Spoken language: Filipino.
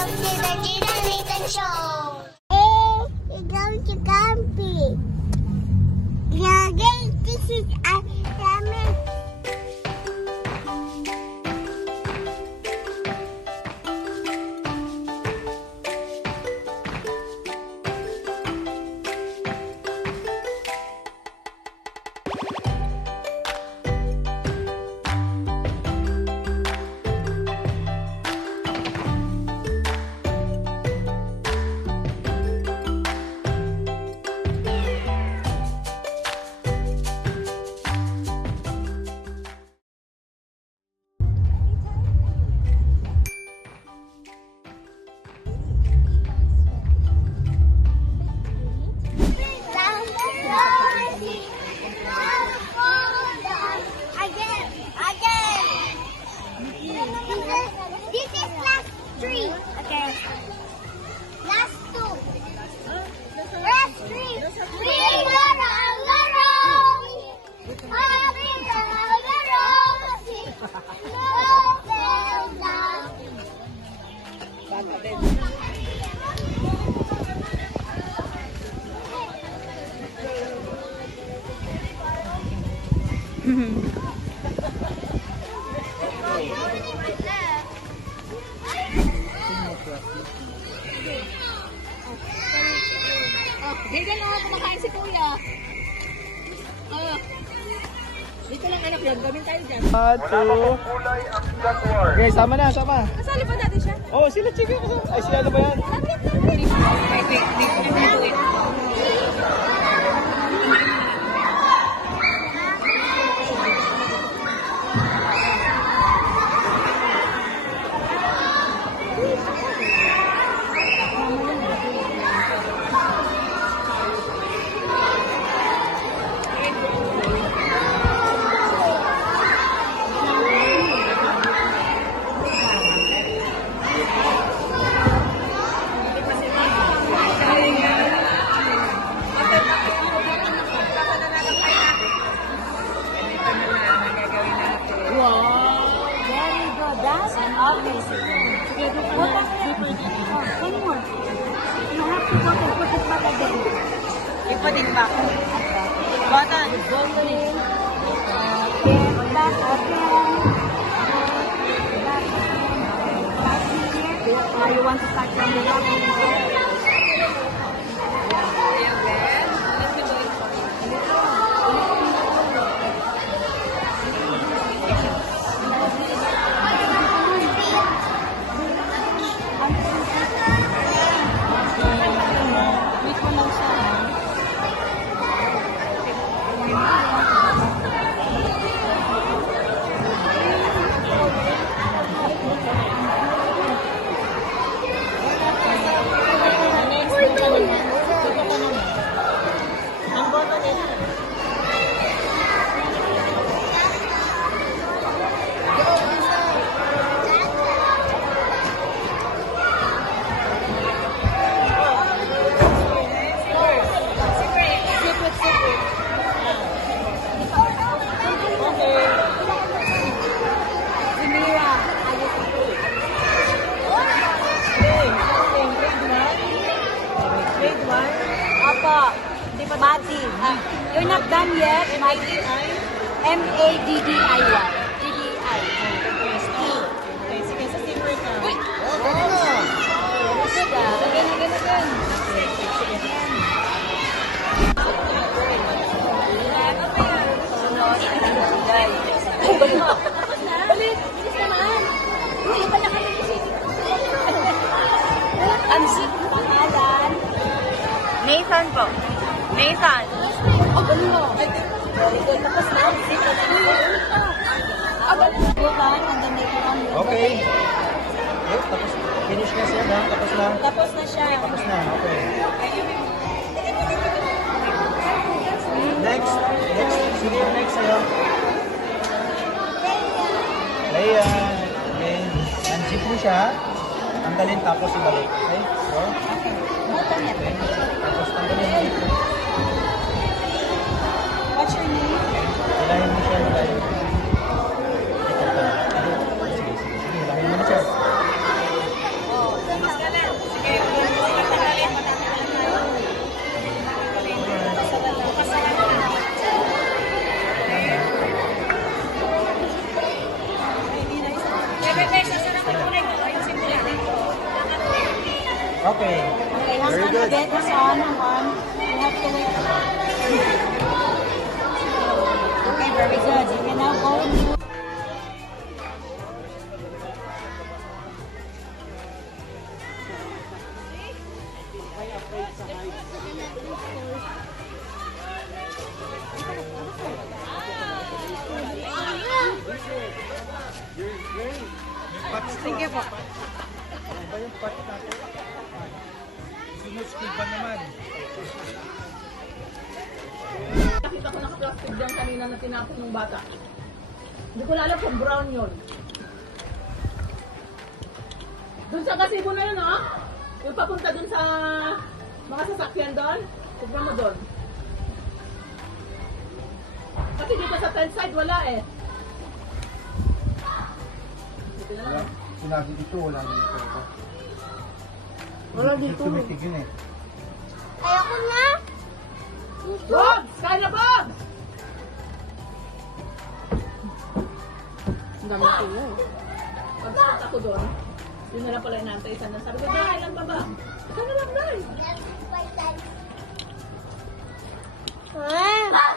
welcome to the Gina Nathan Show. Hey, you're going to camping. Yeah, this is a ramen. This is last three. Okay. Last two. Last three. Dito lang ako kumakain si Kuya. Dito lang anak yun. Gawin tayo dyan. 1, 2. Okay, sama na, sama. Kasali pa natin siya. Oh, sila chicken. Ay, sila ano ba yan? Ipading ba? Batan. You want to start from the Mati. You're not done yet, Mati. M-A-D-D-I-Y. D-D-I. Okay, sige, sa silver ka. Uy! Again. Ulit! Bilis naman! Hindi pala kami isipin. Ang sikip pangalan. Nathan po. Nathan. Oh, galing mo. Tapos na. Okay. Tapos, finish na siya, ha? Tapos na. Tapos na siya. Tapos na, okay. Next. Sino yung next sa'yo? Leia. Okay. Nanjip mo siya. Tanggalin tapos ibalik. Okay? So, okay. Tapos tanggalin. What's your name? Hilahin mo siya, hilahin. Sige, hilahin mo na siya. Okay. Okay, hang Very on good. a bit. Hang on, hang on. You have to wait. Okay, very good. You can now go to... Thank you po. Iba yung part natin. Sinuspeed ba naman? Nakita ko naka-plastic dyan kanina na tinapon ng bata. Hindi ko na alam kung brown yun. Doon sa gazebo na yun, ha? Yung papunta doon sa mga sasakyan doon. Tignan mo doon. Kasi dito sa tent side, wala eh. Dito na lang. Sinabi dito, wala dito. Wala dito. Tumitigil eh. Ayoko na. Bobs! Kaya na, Bobs! Ang dami ko yun. Pagpunta ko doon, yun na lang pala inaantay sana. Sabi ko, dahil lang pa ba? Sana lang dahil. Ah.